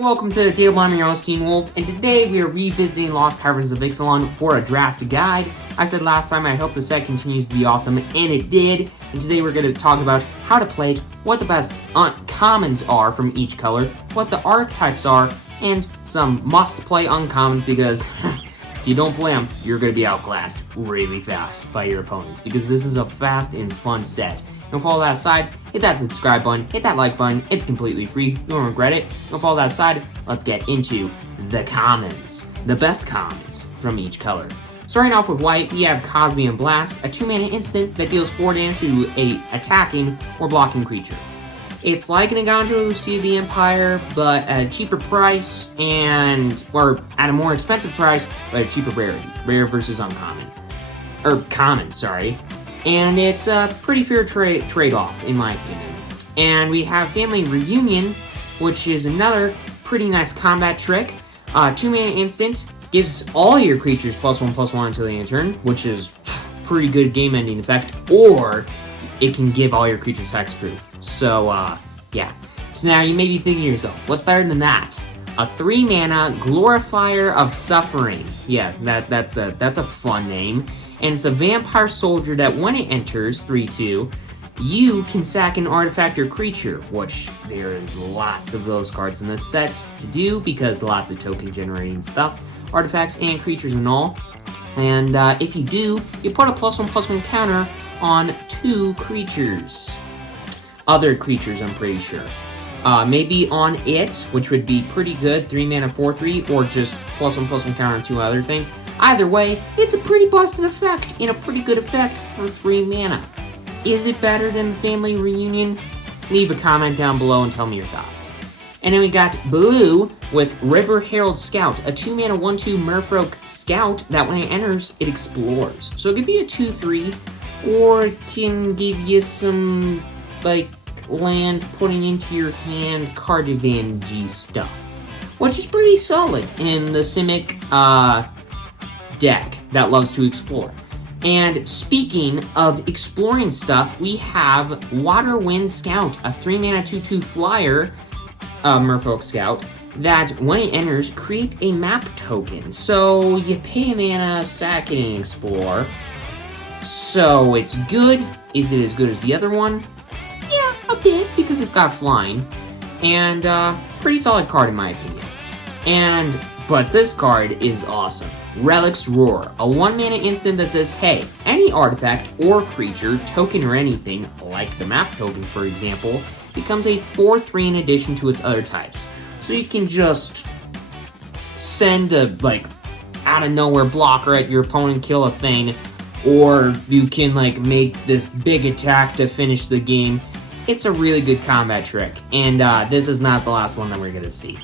and welcome to the table. I'm your host, Teen Wolf, and today we are revisiting Lost Caverns of Ixalan for a draft guide. I said last time I hope the set continues to be awesome, and it did. And today we're going to talk about how to play it, what the best uncommons are from each color, what the archetypes are, and some must-play uncommons because if you don't play them, you're going to be outclassed really fast by your opponents because this is a fast and fun set. Don't follow that aside, hit that subscribe button, hit that like button, it's completely free, you won't regret it. Don't follow that aside, let's get into the commons, the best commons from each color. Starting off with white, we have Cosmian Blast, a 2-mana instant that deals 4 damage to a attacking or blocking creature. It's like an Agandra Lucia the Empire, but at a cheaper price, or at a more expensive price, but a cheaper rarity. Rare versus uncommon. Or common, sorry. And it's a pretty fair trade-off, in my opinion. And we have Family Reunion, which is another pretty nice combat trick. 2-mana instant, gives all your creatures +1/+1 until the end of turn, which is pretty good game-ending effect. Or it can give all your creatures hexproof. So, yeah. So now you may be thinking to yourself, what's better than that? A 3-mana Glorifier of Suffering. Yeah, that's a fun name. And it's a vampire soldier that when it enters, 3/2, you can sack an artifact or creature, which there is lots of those cards in this set to do because lots of token generating stuff, artifacts and creatures and all. And if you do, you put a +1/+1 counter on 2 creatures. Other creatures, I'm pretty sure. Maybe on it, which would be pretty good, 3-mana 4/3, or just +1/+1 counter on 2 other things. Either way, it's a pretty busted effect, and a pretty good effect for 3 mana. Is it better than Family Reunion? Leave a comment down below and tell me your thoughts. And then we got blue with River Herald Scout, a 2-mana 1/2 Merfolk Scout that when it enters, it explores. So it could be a 2/3, or it can give you some, land putting into your hand card advantage stuff, which is pretty solid in the Simic, deck that loves to explore. And speaking of exploring stuff, we have Water Wind Scout, a 3-mana 2/2 flyer, Merfolk Scout, that when it enters, create a map token. So you pay a mana, sack it, and explore. So it's good. Is it as good as the other one? Yeah, a bit, because it's got flying. And pretty solid card in my opinion. But this card is awesome. Relic's Roar, a 1-mana instant that says, hey, any artifact or creature, token or anything, like the map token for example, becomes a 4/3 in addition to its other types. So you can just send a, out of nowhere blocker at your opponent, kill a thing, or you can, make this big attack to finish the game. It's a really good combat trick, and this is not the last one that we're gonna see.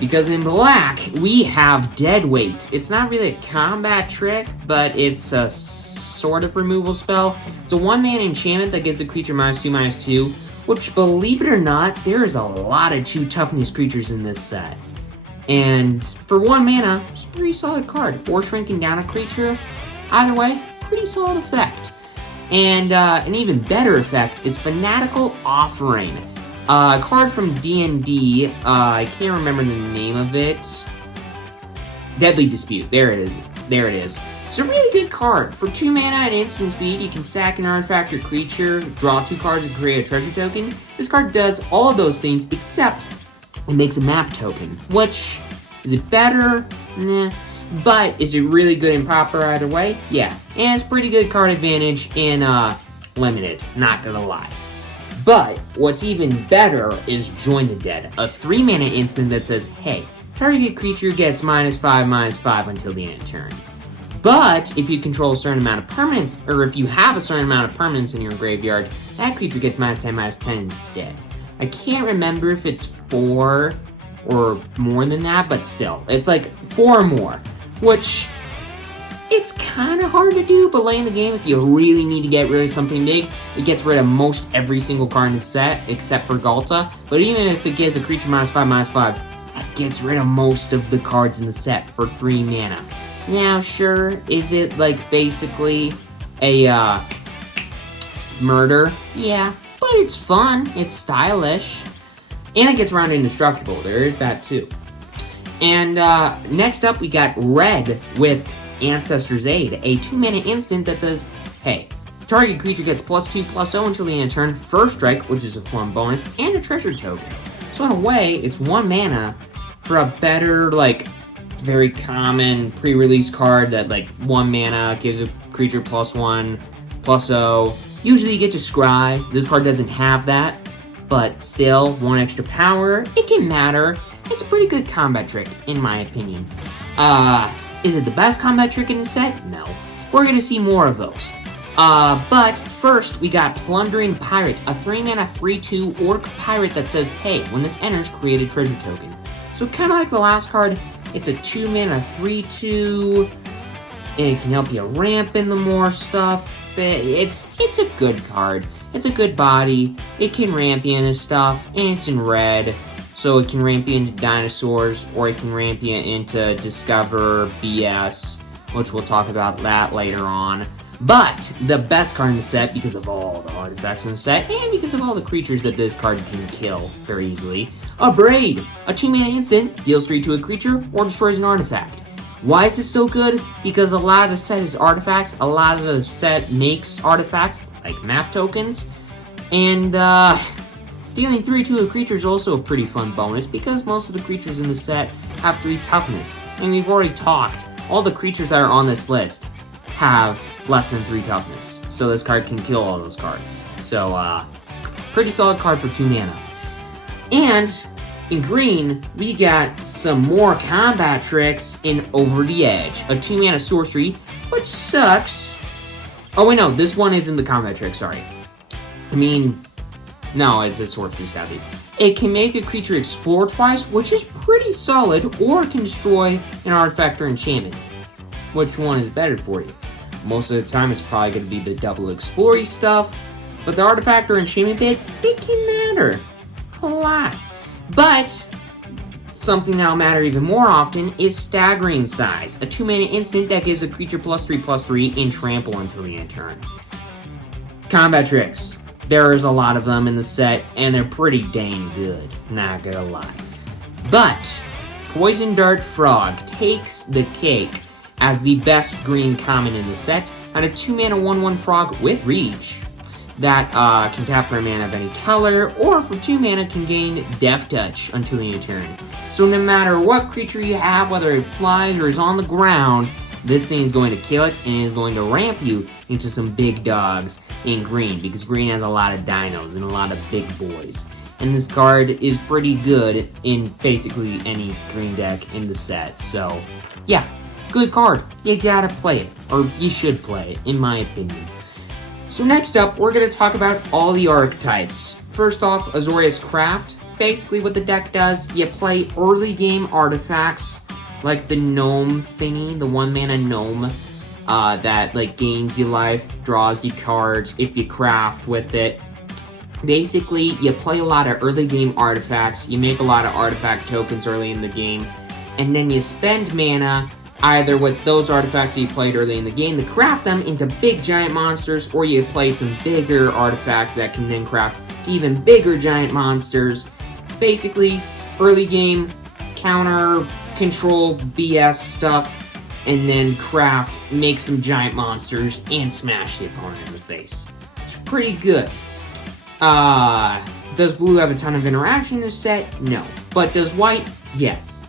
Because in black, we have Deadweight. It's not really a combat trick, but it's a sort of removal spell. It's a 1-mana enchantment that gives a creature -2/2, which, believe it or not, there is a lot of 2 toughness creatures in this set. And for 1 mana, it's a pretty solid card. Or shrinking down a creature. Either way, pretty solid effect. And an even better effect is Fanatical Offering. A card from D&D, I can't remember the name of it. Deadly Dispute, there it is. It's a really good card. For 2 mana and instant speed, you can sack an artifact or creature, draw 2 cards, and create a treasure token. This card does all of those things, except it makes a map token. Which, is it better? Nah. But, is it really good and proper either way? Yeah. And it's pretty good card advantage in, limited, not gonna lie. But, what's even better is Join the Dead, a 3-mana instant that says, hey, target creature gets -5/-5 until the end of turn. But, if you control a certain amount of permanents, or if you have a certain amount of permanents in your graveyard, that creature gets -10/-10 instead. I can't remember if it's 4 or more than that, but still, it's 4 or more, which it's kind of hard to do, but late in the game, if you really need to get rid of something big, it gets rid of most every single card in the set, except for Galta. But even if it gives a creature -5/-5, that gets rid of most of the cards in the set for 3 mana. Now, sure, is it, basically a, murder? Yeah, but it's fun, it's stylish. And it gets around indestructible. There is that too. And next up, we got red with Ancestor's Aid, a 2-mana instant that says, hey, target creature gets +2/+0 until the end of turn, first strike, which is a fun bonus, and a treasure token. So in a way, it's 1 mana for a better, like, very common pre-release card that, like, 1 mana gives a creature +1/+0. Usually you get to Scry. This card doesn't have that, but still, 1 extra power. It can matter. It's a pretty good combat trick, in my opinion. Is it the best combat trick in the set? No. We're gonna see more of those. But first, we got Plundering Pirate, a 3-mana 3/2 orc pirate that says, hey, when this enters, create a treasure token. So kind of like the last card, it's a 2-mana 3/2, and it can help you ramp into more stuff. It's a good card. It's a good body. It can ramp you into stuff, and it's in red. So it can ramp you into dinosaurs, or it can ramp you into Discover BS, which we'll talk about that later on. But the best card in the set, because of all the artifacts in the set, and because of all the creatures that this card can kill very easily, Abrade, a 2-mana instant, deals 3 to a creature, or destroys an artifact. Why is this so good? Because a lot of the set is artifacts, a lot of the set makes artifacts, like map tokens, and dealing 3 to a creature is also a pretty fun bonus, because most of the creatures in the set have 3 toughness, and we've already talked, all the creatures that are on this list have less than 3 toughness, so this card can kill all those cards. So, pretty solid card for 2 mana. And in green, we got some more combat tricks in Over the Edge, a 2-mana sorcery, which sucks. Oh wait, no, this one isn't the combat trick, sorry. No, it's a sorcery, sadly. It can make a creature explore twice, which is pretty solid, or it can destroy an artifact or enchantment. Which one is better for you? Most of the time, it's probably going to be the double explory stuff, but the artifact or enchantment bit, it can matter a lot. But something that'll matter even more often is Staggering Size, a 2-mana instant that gives a creature +3/+3 and trample until the end of turn. Combat tricks. There's a lot of them in the set, and they're pretty dang good, not gonna lie. But Poison Dart Frog takes the cake as the best green common in the set, and a 2-mana 1/1 frog with reach that can tap for a mana of any color, or for 2 mana can gain Death Touch until the end of turn. So no matter what creature you have, whether it flies or is on the ground, this thing is going to kill it, and is going to ramp you into some big dogs in green, because green has a lot of dinos and a lot of big boys. And this card is pretty good in basically any green deck in the set, so yeah, good card. You gotta play it, or you should play it, in my opinion. So next up, we're going to talk about all the archetypes. First off, Azorius Craft. Basically what the deck does, you play early game artifacts, like the gnome thingy, the 1-mana gnome, that like gains you life, draws you cards if you craft with it. Basically, you play a lot of early game artifacts, you make a lot of artifact tokens early in the game, and then you spend mana either with those artifacts that you played early in the game to craft them into big giant monsters, or you play some bigger artifacts that can then craft to even bigger giant monsters. Basically, early game, counter, control, BS stuff, and then craft, make some giant monsters, and smash the opponent in the face. It's pretty good. Does blue have a ton of interaction in this set? No. But does white? Yes.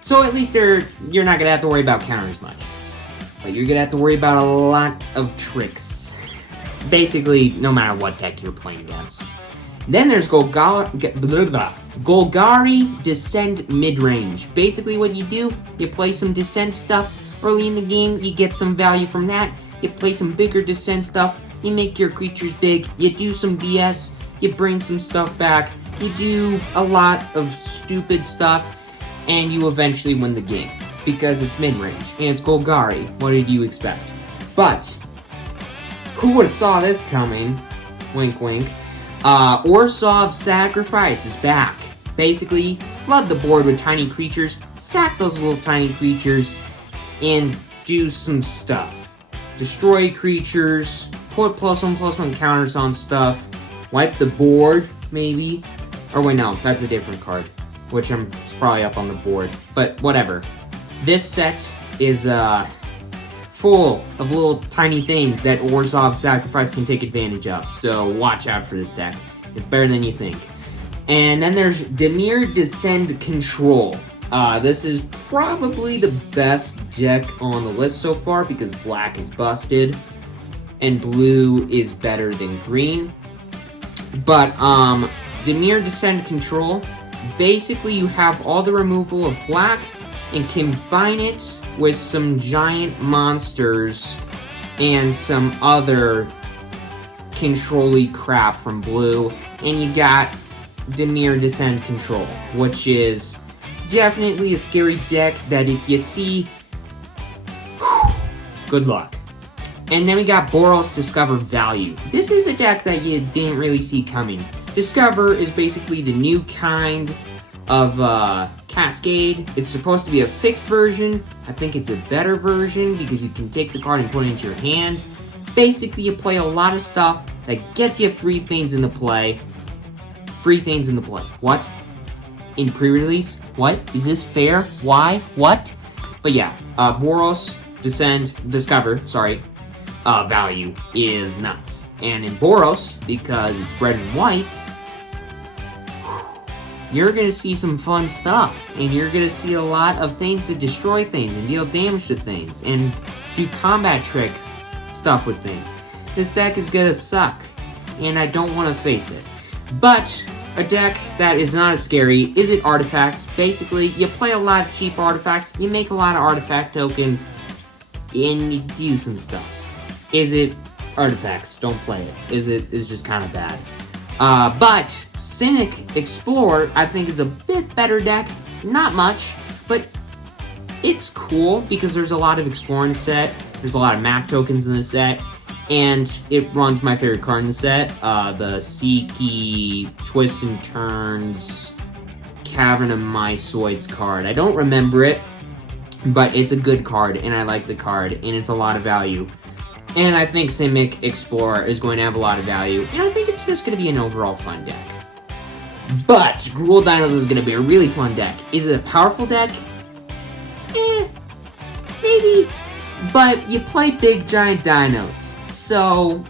So at least you're not going to have to worry about counters much. But you're going to have to worry about a lot of tricks. Basically, no matter what deck you're playing against. Then there's Golgari Descent Midrange. Basically what you do, you play some Descent stuff early in the game, you get some value from that, you play some bigger Descent stuff, you make your creatures big, you do some BS, you bring some stuff back, you do a lot of stupid stuff, and you eventually win the game, because it's mid-range, and it's Golgari. What did you expect? But, who would have saw this coming? Wink wink. Orzhov's Sacrifice is back. Basically, flood the board with tiny creatures, sack those little tiny creatures, and do some stuff. Destroy creatures, put +1/+1 counters on stuff, wipe the board, maybe. Or wait, no, that's a different card, which it's probably up on the board. But whatever. This set is full of little tiny things that Orzhov Sacrifice can take advantage of. So watch out for this deck. It's better than you think. And then there's Dimir Descend Control. This is probably the best deck on the list so far because black is busted and blue is better than green. But Dimir Descend Control, basically you have all the removal of black and combine it with some giant monsters and some other control-y crap from blue, and you got Dimir Descend Control, which is definitely a scary deck that if you see, good luck. And then we got Boros Discover Value. This is a deck that you didn't really see coming. Discover is basically the new kind of Cascade. It's supposed to be a fixed version. I think it's a better version because you can take the card and put it into your hand. Basically, you play a lot of stuff that gets you free things into play. Free things into play. What? In pre-release? What? Is this fair? Why? What? But yeah, Boros Discover, value is nuts. And in Boros, because it's red and white, you're going to see some fun stuff. And you're going to see a lot of things that destroy things and deal damage to things and do combat trick stuff with things. This deck is going to suck, and I don't want to face it. But a deck that is not as scary is it artifacts. Basically, you play a lot of cheap artifacts, you make a lot of artifact tokens, and you do some stuff. Is it artifacts? Don't play it. It's just kind of bad. But Cynic Explorer, I think, is a bit better deck. Not much, but it's cool because there's a lot of Explorer in the set. There's a lot of map tokens in the set. And it runs my favorite card in the set, the Seeky Twists and Turns Cavern of Mysoids card. I don't remember it, but it's a good card, and I like the card, and it's a lot of value. And I think Simic Explorer is going to have a lot of value, and I think it's just going to be an overall fun deck. But Gruul Dinos is going to be a really fun deck. Is it a powerful deck? Maybe. But you play big giant dinos, so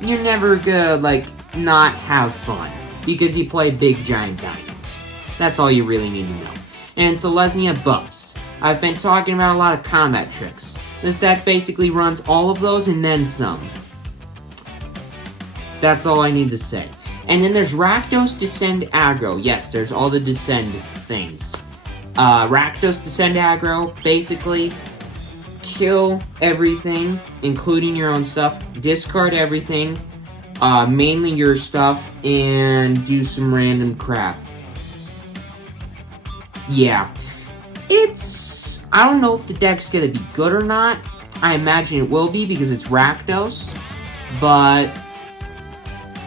you're never gonna, not have fun, because you play big giant dinos. That's all you really need to know. And Selesnya buffs. I've been talking about a lot of combat tricks. This deck basically runs all of those and then some. That's all I need to say. And then there's Rakdos Descend Aggro. Yes, there's all the Descend things. Rakdos Descend Aggro, basically, kill everything, including your own stuff, discard everything, mainly your stuff, and do some random crap. Yeah. I don't know if the deck's gonna be good or not. I imagine it will be because it's Rakdos, but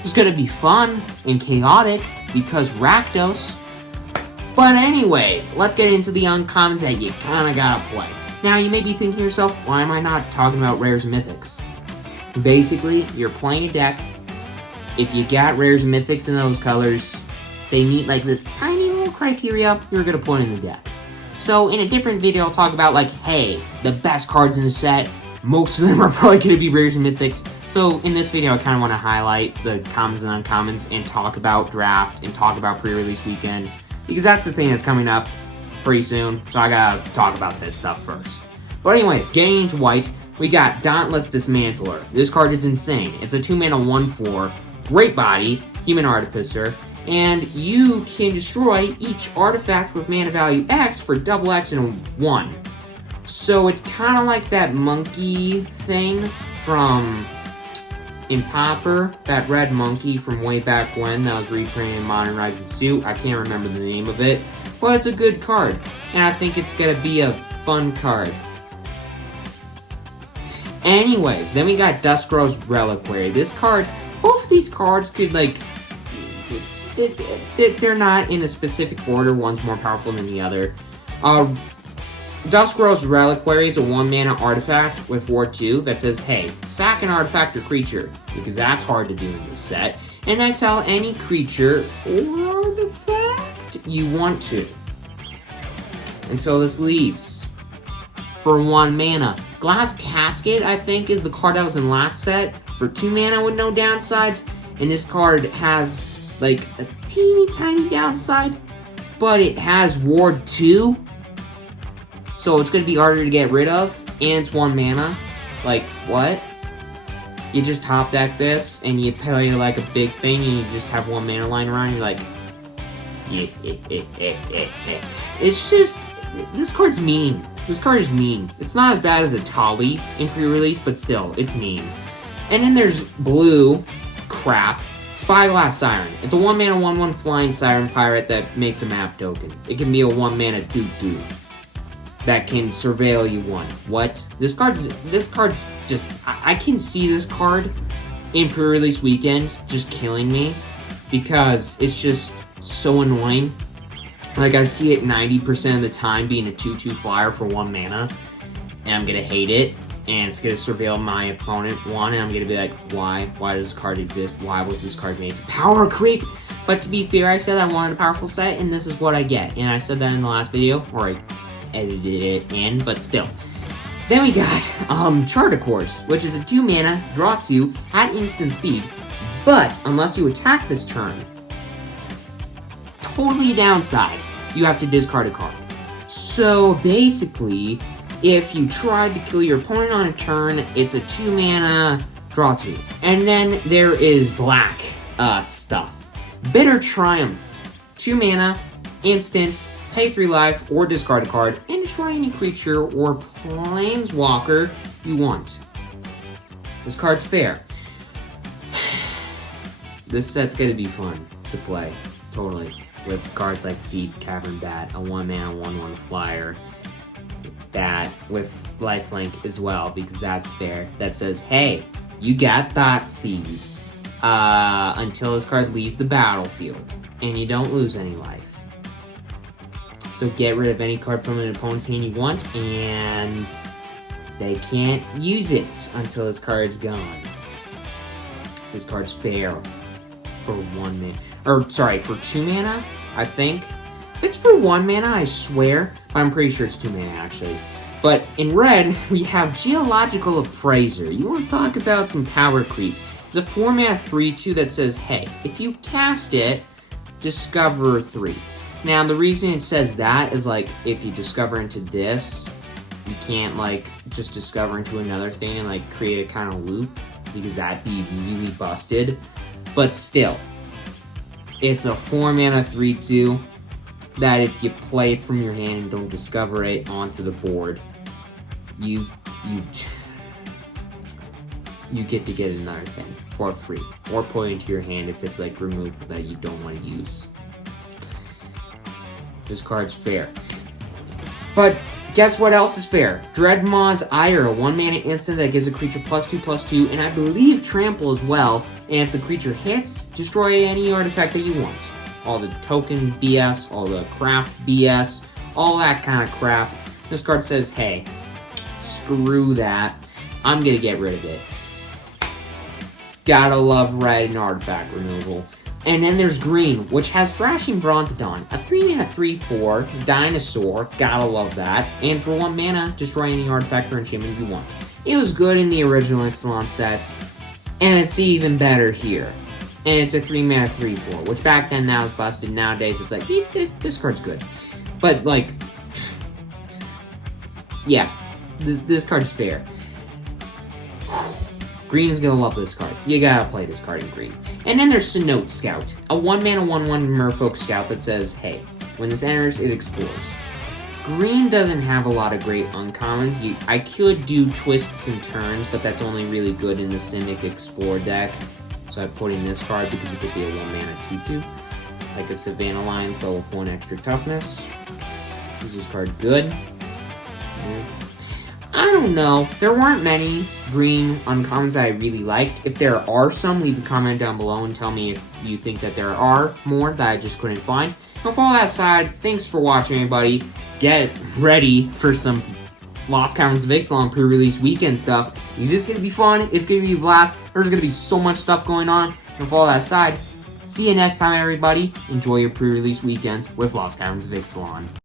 it's gonna be fun and chaotic because Rakdos. But anyways, let's get into the uncommons that you kinda gotta play. Now, you may be thinking to yourself, why am I not talking about rares and mythics? Basically, you're playing a deck. If you got rares and mythics in those colors, they meet this tiny little criteria, you're gonna put in the deck. So, in a different video, I'll talk about, hey, the best cards in the set. Most of them are probably gonna be rares and mythics. So, in this video, I kind of want to highlight the commons and uncommons and talk about draft and talk about pre-release weekend. Because that's the thing that's coming up pretty soon, so I gotta talk about this stuff first. But anyways, getting into white, we got Dauntless Dismantler. This card is insane. It's a 2-mana 1/4, great body, Human Artificer, and you can destroy each artifact with mana value X for double X and 1. So it's kind of like that monkey thing from in Popper, that red monkey from way back when that was reprinted in Modern Rising Suit. I can't remember the name of it. But it's a good card, and I think it's gonna be a fun card. Anyways, then we got Duskrow's Reliquary. This card, both of these cards could, they're not in a specific order. One's more powerful than the other. Duskrow's Reliquary is a 1-mana artifact with 4/2 that says, hey, sack an artifact or creature, because that's hard to do in this set. and exile any creature or artifact you want to. Until this leaves. For 1 mana. Glass Casket, I think, is the card that was in last set. For 2 mana with no downsides. And this card has, like, a teeny tiny downside. But it has Ward 2. So it's going to be harder to get rid of. And it's 1 mana. Like, what? You just top deck this, and you play, like, a big thing, and you just have 1 mana line around, and you're like... It's just... This card's mean. This card is mean. It's not as bad as a Tali in pre-release, but still, it's mean. And then there's blue crap. Spyglass Siren. It's a 1 mana 1/1 flying Siren Pirate that makes a map token. It can be a 1 mana doo-doo that can surveil you 1. What? This card's just... I can see this card in pre-release weekend just killing me because it's just so annoying. Like, I see it 90% of the time being a 2/2 flyer for 1 mana, and I'm gonna hate it, and it's gonna surveil my opponent 1, and I'm gonna be like, why? Why does this card exist? Why was this card made? Power creep! But to be fair, I said I wanted a powerful set, and this is what I get. And I said that in the last video, or I edited it in, but still. Then we got, Charter Course, which is a 2 mana, draw 2, at instant speed, but unless you attack this turn, totally downside, you have to discard a card. So basically, if you tried to kill your opponent on a turn, it's a 2 mana, draw 2. And then there is black stuff. Bitter Triumph, 2 mana, instant, pay 3 life, or discard a card, and destroy any creature or planeswalker you want. This card's fair. This set's gonna be fun to play, totally. With cards like Deep Cavern Bat, a 1 mana 1/1 flyer, that with lifelink as well, because that's fair. That says, hey, you got Thoughtseize until this card leaves the battlefield, and you don't lose any life. So get rid of any card from an opponent's hand you want, and they can't use it until this card's gone. This card's fair for 1 mana. Or, sorry, for 2 mana, I think. If it's for 1 mana, I swear. I'm pretty sure it's 2 mana, actually. But in red, we have Geological Appraiser. You want to talk about some power creep. It's a 4 mana 3/2 that says, hey, if you cast it, discover 3. Now, the reason it says that is, like, if you discover into this, you can't, like, just discover into another thing and, like, create a kind of loop, because that'd be really busted. But still, it's a 4 mana 3/2 that if you play it from your hand and don't discover it onto the board, you get to get another thing for free, or put it into your hand if it's like removed that you don't want to use. This card's fair. But guess what else is fair? Dreadmaw's Ire, a 1 mana instant that gives a creature +2/+2, and I believe trample as well. And if the creature hits, destroy any artifact that you want. All the token BS, all the craft BS, all that kind of crap. This card says, hey, screw that. I'm gonna get rid of it. Gotta love red and artifact removal. And then there's green, which has Thrashing Brontodon, a 3 mana 3/4 dinosaur. Gotta love that. And for 1 mana, destroy any artifact or enchantment you want. It was good in the original Ixalan sets, and it's even better here. And it's a 3 mana 3/4, which back then that was busted. Nowadays it's like, this card's good. But like, yeah, this card's fair. Green is gonna love this card. You gotta play this card in green. And then there's Cenote Scout, a 1 mana 1/1 merfolk scout that says, hey, when this enters, it explores. Green doesn't have a lot of great uncommons. I could do twists and turns, but that's only really good in the Simic Explore deck. So I put in this card because it could be a 1 mana 2/2. Like a Savannah Lions, but with 1 extra toughness. Is this card good? Yeah. I don't know. There weren't many green uncommons that I really liked. If there are some, leave a comment down below and tell me if you think that there are more that I just couldn't find. And with all that aside, thanks for watching, everybody. Get ready for some Lost Caverns of Ixalan pre-release weekend stuff. Because it's going to be fun. It's going to be a blast. There's going to be so much stuff going on. And with all that aside, see you next time, everybody. Enjoy your pre-release weekends with Lost Caverns of Ixalan.